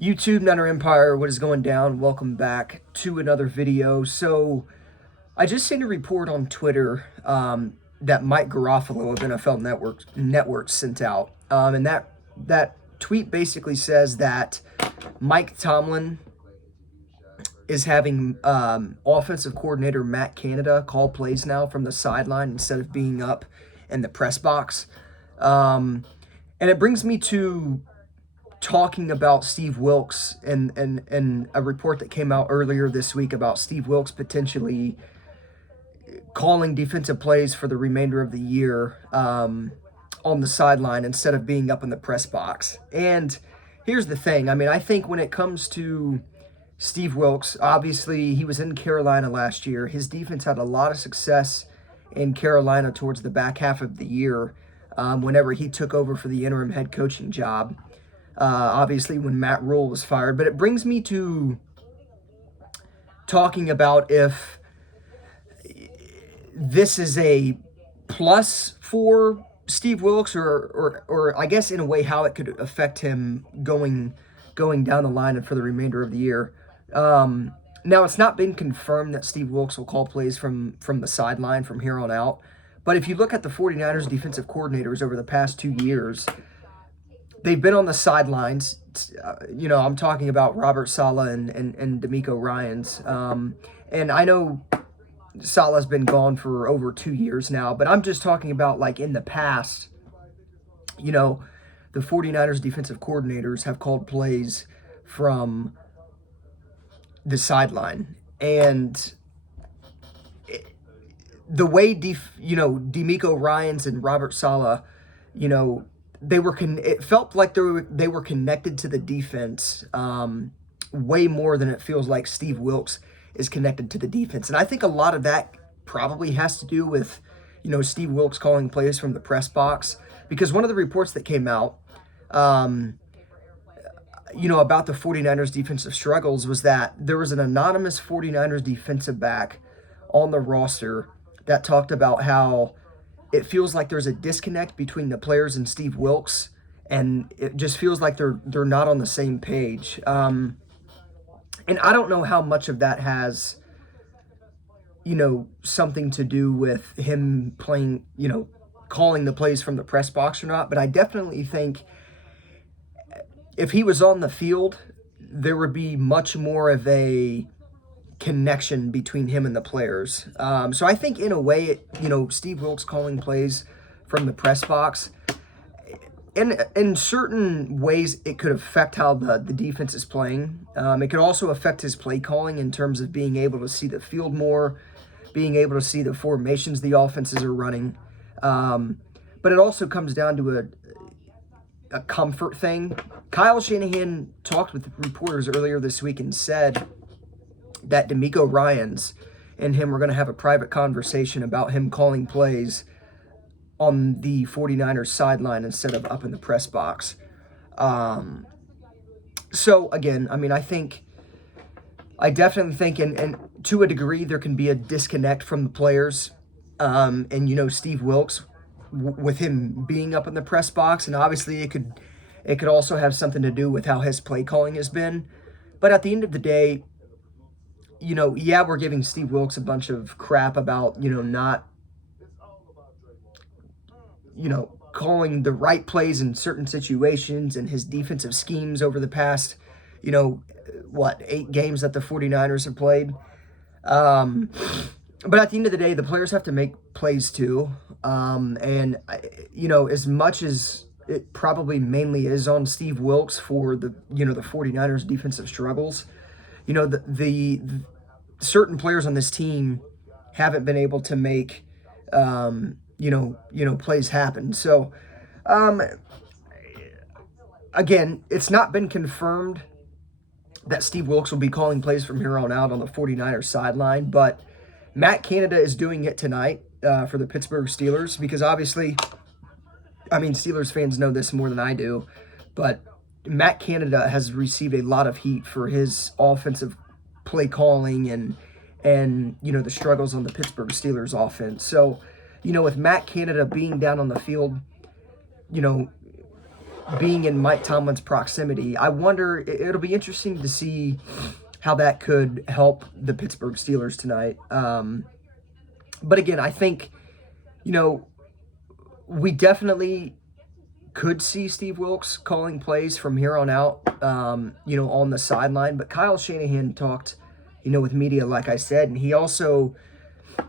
YouTube, Nutter Empire, what is going down? Welcome back to another video. So, I just seen a report on Twitter that Mike Garofalo of NFL Network sent out, and that tweet basically says that Mike Tomlin is having offensive coordinator Matt Canada call plays now from the sideline instead of being up in the press box, and it brings me to talking about Steve Wilks and a report that came out earlier this week about Steve Wilks potentially calling defensive plays for the remainder of the year on the sideline instead of being up in the press box. And here's the thing. I mean, I think when it comes to Steve Wilks, obviously he was in Carolina last year. His defense had a lot of success in Carolina towards the back half of the year whenever he took over for the interim head coaching job. Obviously when Matt Rule was fired. But it brings me to talking about if this is a plus for Steve Wilks or I guess in a way how it could affect him going down the line and for the remainder of the year. Now, it's not been confirmed that Steve Wilks will call plays from the sideline from here on out. But if you look at the 49ers defensive coordinators over the past 2 years, they've been on the sidelines. I'm talking about Robert Saleh and DeMeco Ryans. And I know Saleh's been gone for over 2 years now, but I'm just talking about like in the past, the 49ers defensive coordinators have called plays from the sideline. And the way, DeMeco Ryans and Robert Saleh, it felt like they were connected to the defense way more than it feels like Steve Wilks is connected to the defense. And I think a lot of that probably has to do with, Steve Wilks calling plays from the press box. Because one of the reports that came out, about the 49ers defensive struggles was that there was an anonymous 49ers defensive back on the roster that talked about how it feels like there's a disconnect between the players and Steve Wilks, and it just feels like they're not on the same page. And I don't know how much of that has, something to do with him playing, calling the plays from the press box or not. But I definitely think if he was on the field, there would be much more of a connection between him and the players. So I think in a way, Steve Wilks calling plays from the press box, in certain ways, it could affect how the defense is playing. It could also affect his play calling in terms of being able to see the field more, being able to see the formations the offenses are running. But it also comes down to a comfort thing. Kyle Shanahan talked with reporters earlier this week and said that DeMeco Ryans and him were going to have a private conversation about him calling plays on the 49ers sideline instead of up in the press box. So, again, I mean, I definitely think, and to a degree, there can be a disconnect from the players. And, Steve Wilks, with him being up in the press box, and obviously it could also have something to do with how his play calling has been. But at the end of the day, we're giving Steve Wilks a bunch of crap about, not, calling the right plays in certain situations and his defensive schemes over the past, 8 games that the 49ers have played. But at the end of the day, the players have to make plays too. And, as much as it probably mainly is on Steve Wilks for the 49ers defensive struggles, the certain players on this team haven't been able to make, plays happen. So, again, it's not been confirmed that Steve Wilks will be calling plays from here on out on the 49ers sideline, but Matt Canada is doing it tonight for the Pittsburgh Steelers because obviously, Steelers fans know this more than I do, but Matt Canada has received a lot of heat for his offensive play calling and the struggles on the Pittsburgh Steelers offense. So, with Matt Canada being down on the field, being in Mike Tomlin's proximity. I wonder, it'll be interesting to see how that could help the Pittsburgh Steelers tonight. But again, I think, you know, we definitely could see Steve Wilks calling plays from here on out, you know, on the sideline. But Kyle Shanahan talked, you know, with media, like I said, and he also,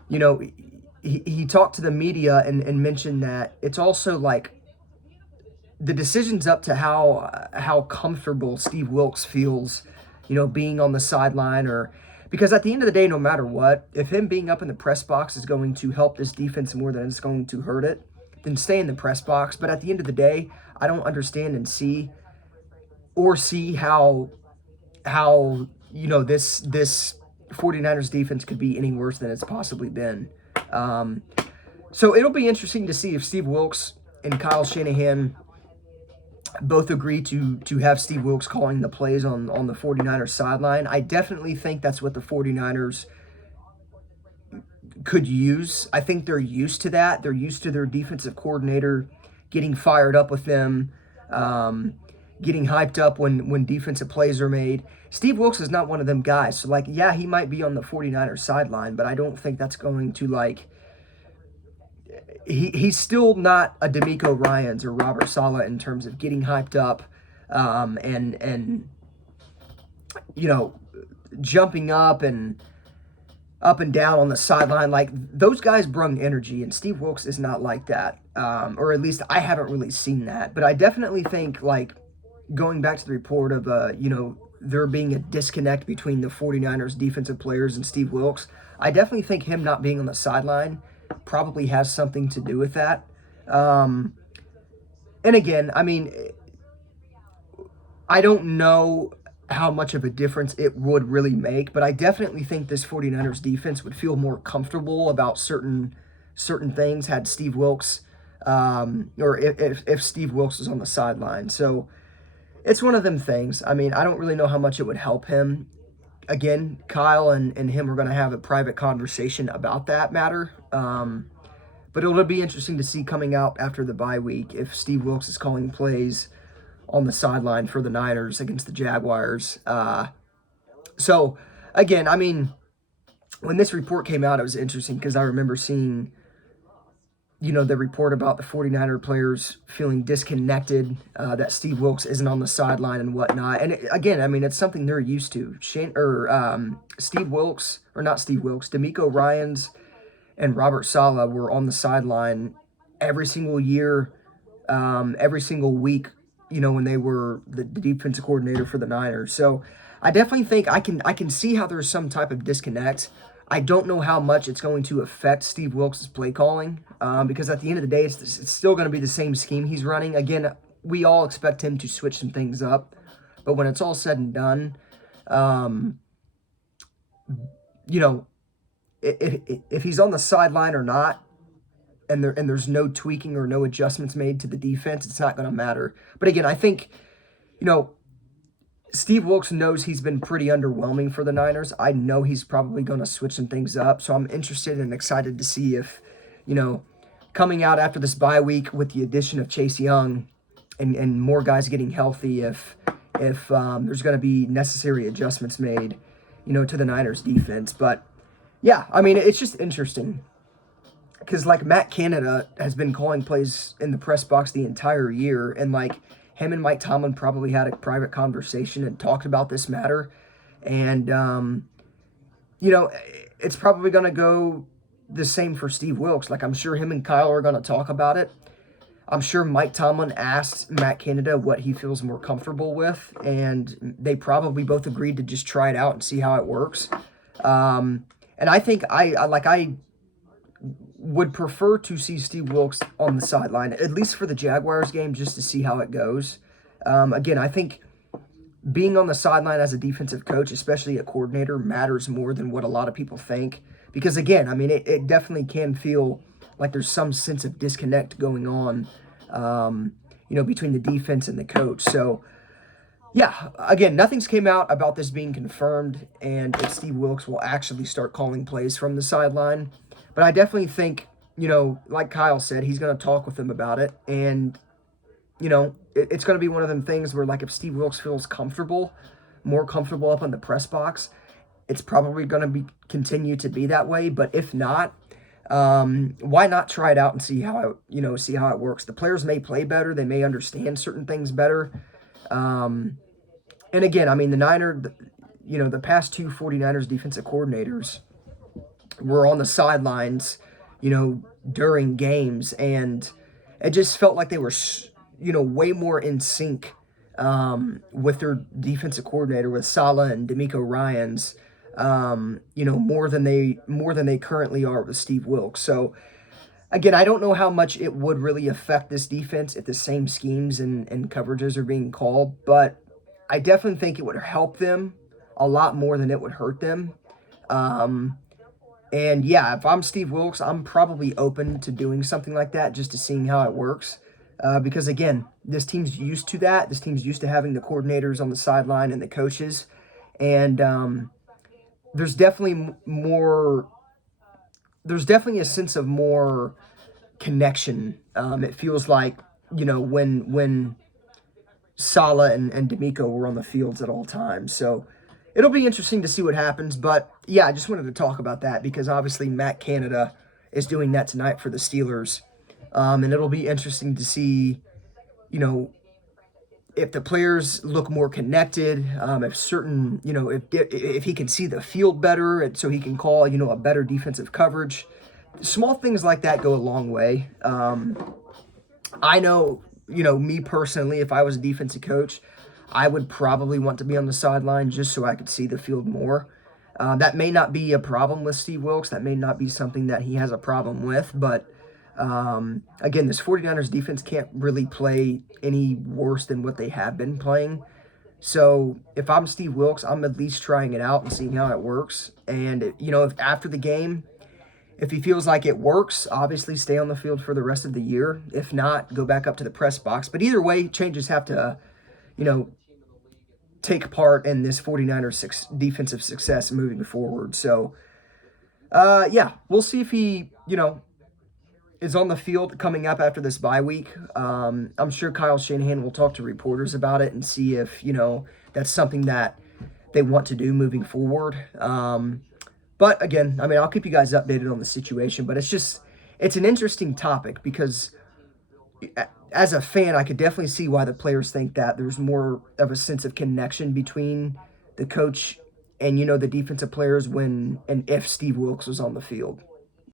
you know, he talked to the media and mentioned that it's also like the decision's up to how comfortable Steve Wilks feels, you know, being on the sideline, or because at the end of the day, no matter what, if him being up in the press box is going to help this defense more than it's going to hurt it, then stay in the press box. But at the end of the day, I don't understand and see how you know this 49ers defense could be any worse than it's possibly been. So it'll be interesting to see if Steve Wilks and Kyle Shanahan both agree to have Steve Wilks calling the plays on the 49ers sideline. I definitely think that's what the 49ers could use. I think they're used to that. They're used to their defensive coordinator getting fired up with them, getting hyped up when defensive plays are made. Steve Wilks is not one of them guys. So, like, yeah, he might be on the 49ers sideline, but I don't think that's going to, like, he's still not a D'Amico Ryans or Robert Saleh in terms of getting hyped up and you know, jumping up and down on the sideline. Like, those guys brung energy, and Steve Wilks is not like that, or at least I haven't really seen that. But I definitely think, like, going back to the report of you know, there being a disconnect between the 49ers defensive players and Steve Wilks, I definitely think him not being on the sideline probably has something to do with that. And again, I mean, I don't know how much of a difference it would really make, but I definitely think this 49ers defense would feel more comfortable about certain things had Steve Wilks, or if Steve Wilks was on the sideline. So it's one of them things. I mean, I don't really know how much it would help him. Again, Kyle and him are going to have a private conversation about that matter. But it'll be interesting to see coming out after the bye week if Steve Wilks is calling plays on the sideline for the Niners against the Jaguars. So, again, I mean, when this report came out, it was interesting because I remember seeing, you know, the report about the 49er players feeling disconnected, that Steve Wilks isn't on the sideline and whatnot. And again, I mean, it's something they're used to. Steve Wilks, or not Steve Wilks, D'Amico Ryans and Robert Saleh were on the sideline every single year, every single week, you know, when they were the defensive coordinator for the Niners. So I definitely think I can see how there's some type of disconnect. I don't know how much it's going to affect Steve Wilks' play calling, because at the end of the day, it's still going to be the same scheme he's running. Again, we all expect him to switch some things up, but when it's all said and done, you know, if he's on the sideline or not, and there's no tweaking or no adjustments made to the defense, it's not going to matter. But again, I think, you know, Steve Wilks knows he's been pretty underwhelming for the Niners. I know he's probably going to switch some things up, so I'm interested and excited to see if, you know, coming out after this bye week with the addition of Chase Young and more guys getting healthy, if there's going to be necessary adjustments made, you know, to the Niners defense. But yeah, I mean, it's just interesting because, like, Matt Canada has been calling plays in the press box the entire year, and, like, him and Mike Tomlin probably had a private conversation and talked about this matter. And, you know, it's probably going to go the same for Steve Wilks. Like, I'm sure him and Kyle are going to talk about it. I'm sure Mike Tomlin asked Matt Canada what he feels more comfortable with, and they probably both agreed to just try it out and see how it works. And I think I would prefer to see Steve Wilks on the sideline, at least for the Jaguars game, just to see how it goes. Again, I think being on the sideline as a defensive coach, especially a coordinator, matters more than what a lot of people think. Because, again, I mean, it definitely can feel like there's some sense of disconnect going on, you know, between the defense and the coach. So, yeah, again, nothing's came out about this being confirmed and if Steve Wilks will actually start calling plays from the sideline. But I definitely think, you know, like Kyle said, he's going to talk with them about it. And, it's going to be one of them things where, like, if Steve Wilks feels more comfortable up in the press box, it's probably going to continue to be that way. But if not, why not try it out and see how it works? The players may play better, they may understand certain things better. And again, I mean, the past two 49ers defensive coordinators were on the sidelines, during games, and it just felt like they were, way more in sync with their defensive coordinator, with Saleh and D'Amico Ryans, more than they currently are with Steve Wilks. So again, I don't know how much it would really affect this defense if the same schemes and coverages are being called, but I definitely think it would help them a lot more than it would hurt them. And yeah, if I'm Steve Wilks, I'm probably open to doing something like that, just to seeing how it works. Because again, this team's used to that. This team's used to having the coordinators on the sideline and the coaches. And there's definitely a sense of more connection. It feels like, when Saleh and D'Amico were on the fields at all times. So it'll be interesting to see what happens. But yeah, I just wanted to talk about that because obviously Matt Canada is doing that tonight for the Steelers. And it'll be interesting to see, if the players look more connected, if certain, if he can see the field better, and so he can call, a better defensive coverage. Small things like that go a long way. I know, me personally, if I was a defensive coach, I would probably want to be on the sideline just so I could see the field more. That may not be a problem with Steve Wilks. That may not be something that he has a problem with. But, again, this 49ers defense can't really play any worse than what they have been playing. So if I'm Steve Wilks, I'm at least trying it out and seeing how it works. And, if after the game, if he feels like it works, obviously stay on the field for the rest of the year. If not, go back up to the press box. But either way, changes have to, take part in this 49ers defensive success moving forward. So, yeah, we'll see if he, is on the field coming up after this bye week. I'm sure Kyle Shanahan will talk to reporters about it and see if, that's something that they want to do moving forward. But again, I mean, I'll keep you guys updated on the situation, but it's an interesting topic because as a fan, I could definitely see why the players think that there's more of a sense of connection between the coach and, the defensive players when and if Steve Wilks was on the field.